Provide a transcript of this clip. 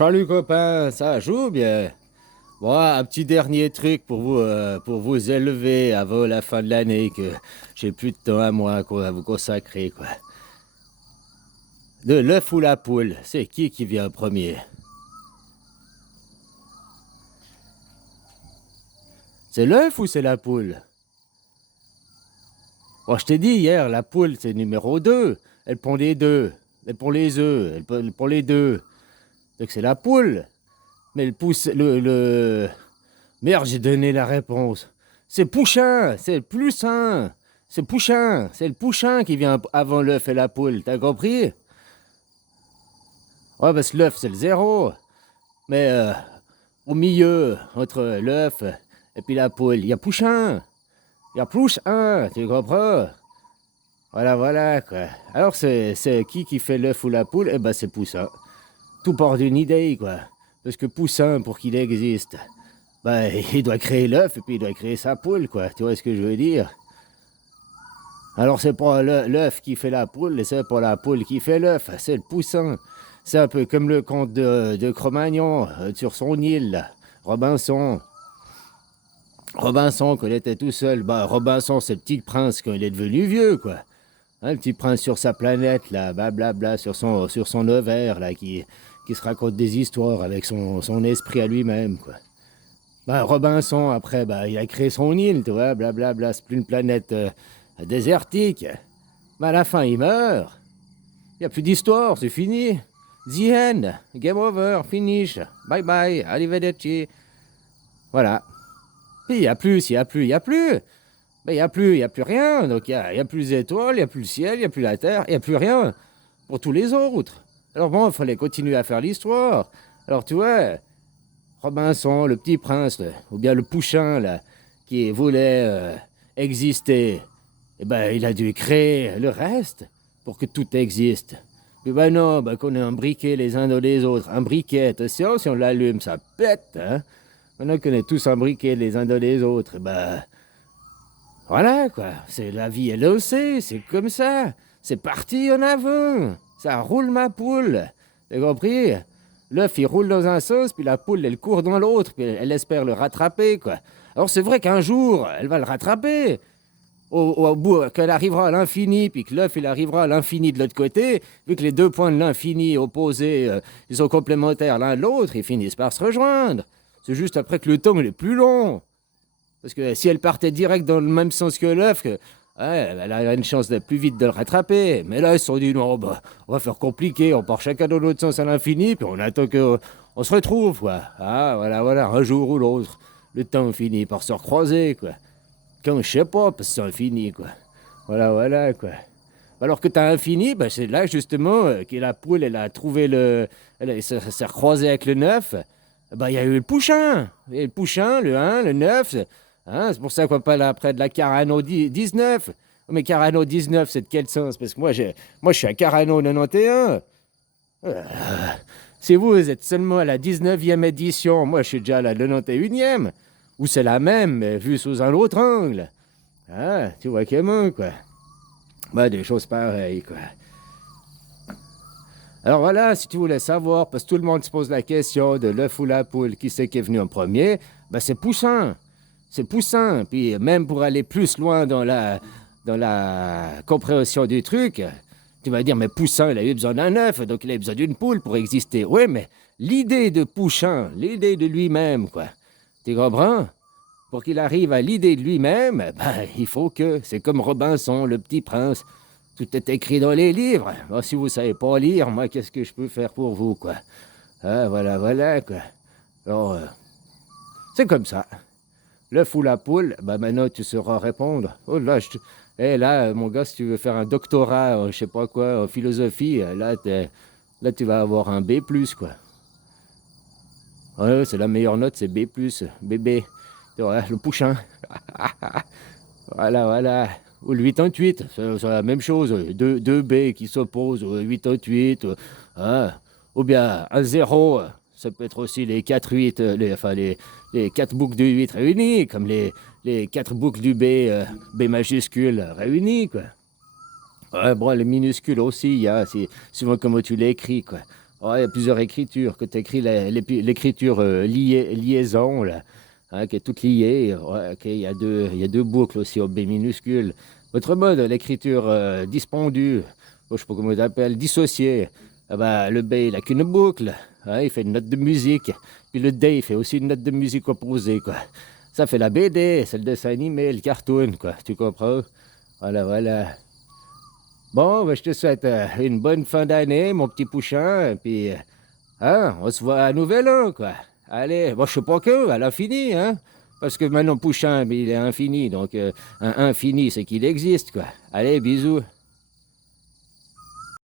Salut copain, ça joue bien. Bon, un petit dernier truc pour vous élever avant la fin de l'année, que j'ai plus de temps à moi à vous consacrer, quoi. De l'œuf ou la poule, c'est qui vient en premier? C'est l'œuf ou c'est la poule? Bon, je t'ai dit hier, la poule c'est numéro 2. Elle pond les deux. Elle pond les œufs, elle pond les deux. Donc c'est la poule. Mais le pouce, le... Merde, j'ai donné la réponse. C'est Pouchin, c'est le plus sain. C'est Pouchin, c'est le Pouchin qui vient avant l'œuf et la poule, t'as compris? Ouais, parce que l'œuf, c'est le zéro. Mais au milieu, entre l'œuf et puis la poule, il y a Pouchin. Il y a plus un, tu comprends? Voilà, voilà, quoi. Alors, c'est qui fait l'œuf ou la poule? Eh ben, c'est Poussin. Tout part d'une idée, quoi. Parce que Poussin, pour qu'il existe, ben, il doit créer l'œuf et puis il doit créer sa poule, quoi. Tu vois ce que je veux dire? Alors, c'est pas l'œuf qui fait la poule, et c'est pas la poule qui fait l'œuf, c'est le Poussin. C'est un peu comme le conte de Cro-Magnon, sur son île, là. Robinson. Robinson, quand il était tout seul, bah, Robinson, c'est le petit prince quand il est devenu vieux, quoi. Hein, le petit prince sur sa planète, là, blablabla, sur son ovaire, là, qui se raconte des histoires avec son esprit à lui-même, quoi. Bah, Robinson, après, bah, il a créé son île, tu vois, blablabla, c'est plus une planète désertique. Mais à la fin, il meurt. Il n'y a plus d'histoire, c'est fini. The end, game over, finish, bye bye, arrivederci. Voilà. Puis il y a plus. Ben, il y a plus rien. Donc il y a plus d'étoiles, il n'y a plus le ciel, il n'y a plus la terre, il n'y a plus rien pour tous les autres. Alors bon, il fallait continuer à faire l'histoire. Alors tu vois, Robinson, le petit prince, là, ou bien le Pouchin, là, qui voulait exister, eh ben, il a dû créer le reste pour que tout existe. Puis ben non, ben qu'on est imbriqués les uns dans les autres. Un briquet, attention, si on l'allume, ça pète, hein. Maintenant qu'on est tous imbriqués les uns dans les autres, eh ben, voilà, quoi. C'est la vie LOC, c'est comme ça. C'est parti en avant. Ça roule ma poule. T'as compris? L'œuf, il roule dans un sens, puis la poule, elle court dans l'autre, puis elle espère le rattraper, quoi. Alors c'est vrai qu'un jour, elle va le rattraper. Au bout, qu'elle arrivera à l'infini, puis que l'œuf, il arrivera à l'infini de l'autre côté, vu que les deux points de l'infini opposés, ils sont complémentaires l'un de l'autre, ils finissent par se rejoindre. C'est juste après que le temps, il est plus long. Parce que si elle partait direct dans le même sens que l'œuf, ouais, elle a une chance de plus vite de le rattraper. Mais là, ils se sont dit, non, bah, on va faire compliqué, on part chacun dans l'autre sens à l'infini, puis on attend qu'on se retrouve, quoi. Ah, voilà, voilà, un jour ou l'autre, le temps finit par se recroiser, quoi. Quand je sais pas, parce que c'est infini, quoi. Voilà, voilà, quoi. Alors que t'as infini, bah, c'est là, justement, que la poule, elle a trouvé le... Elle s'est recroisée avec le neuf. Bah, il y a eu le Pouchin. Et le Pouchin, le un, le 9. Hein, c'est pour ça qu'on parle après de la Carano 19. Mais Carano 19, c'est de quel sens? Parce que moi, je suis à Carano 91. Euh, si vous êtes seulement à la 19e édition, moi, je suis déjà à la 91e. Ou c'est la même, mais vue sous un autre angle. Ah, tu vois comment, quoi. Bah, des choses pareilles, quoi. Alors voilà, si tu voulais savoir, parce que tout le monde se pose la question de l'œuf ou la poule, qui c'est qui est venu en premier, ben c'est Poussin. C'est Poussin. Puis même pour aller plus loin dans la compréhension du truc, tu vas dire, mais Poussin, il a eu besoin d'un œuf, donc il a eu besoin d'une poule pour exister. Oui, mais l'idée de Pouchin, l'idée de lui-même, quoi. Tu comprends? Pour qu'il arrive à l'idée de lui-même, ben, il faut que, c'est comme Robinson, le petit prince. Tout est écrit dans les livres. Bon, si vous savez pas lire, moi, qu'est-ce que je peux faire pour vous, quoi? Ah, voilà, voilà, quoi. Alors, c'est comme ça. L'œuf ou la poule, bah maintenant tu sauras répondre. Oh là, là, mon gars, si tu veux faire un doctorat, je sais pas quoi, en philosophie, là, tu vas avoir un B+, quoi. Ouais, c'est la meilleure note, c'est B+, bébé. Tu vois, le pouchin. Voilà, voilà. Ou le 88, c'est la même chose. Deux B qui s'opposent au 88. Hein. Ou bien un zéro, ça peut être aussi les 4 8, les 4 boucles du 8 réunies, comme les 4 boucles du B, B majuscule réunies, quoi. Ouais, bon, les minuscules aussi, c'est souvent comme tu l'écris, quoi. Ouais, il y a plusieurs écritures. Que tu écris l'écriture liaison, là, hein, qui est toute liée. Ouais, ok, il y a deux boucles aussi au B minuscule. Autrement, de l'écriture dispondue, oh, je sais pas comment on l'appelle, dissociée. Ah bah, le B, il a qu'une boucle. Hein, il fait une note de musique. Puis le D, il fait aussi une note de musique opposée, quoi. Ça fait la BD, c'est le dessin animé, le cartoon, quoi. Tu comprends? Voilà, voilà. Bon, ben, je te souhaite une bonne fin d'année, mon petit Pouchin, et puis, hein, on se voit à Nouvel An, quoi. Allez, bon, je sais pas que, à l'infini, hein, parce que maintenant, Pouchin, mais il est infini, donc un infini, c'est qu'il existe, quoi. Allez, bisous.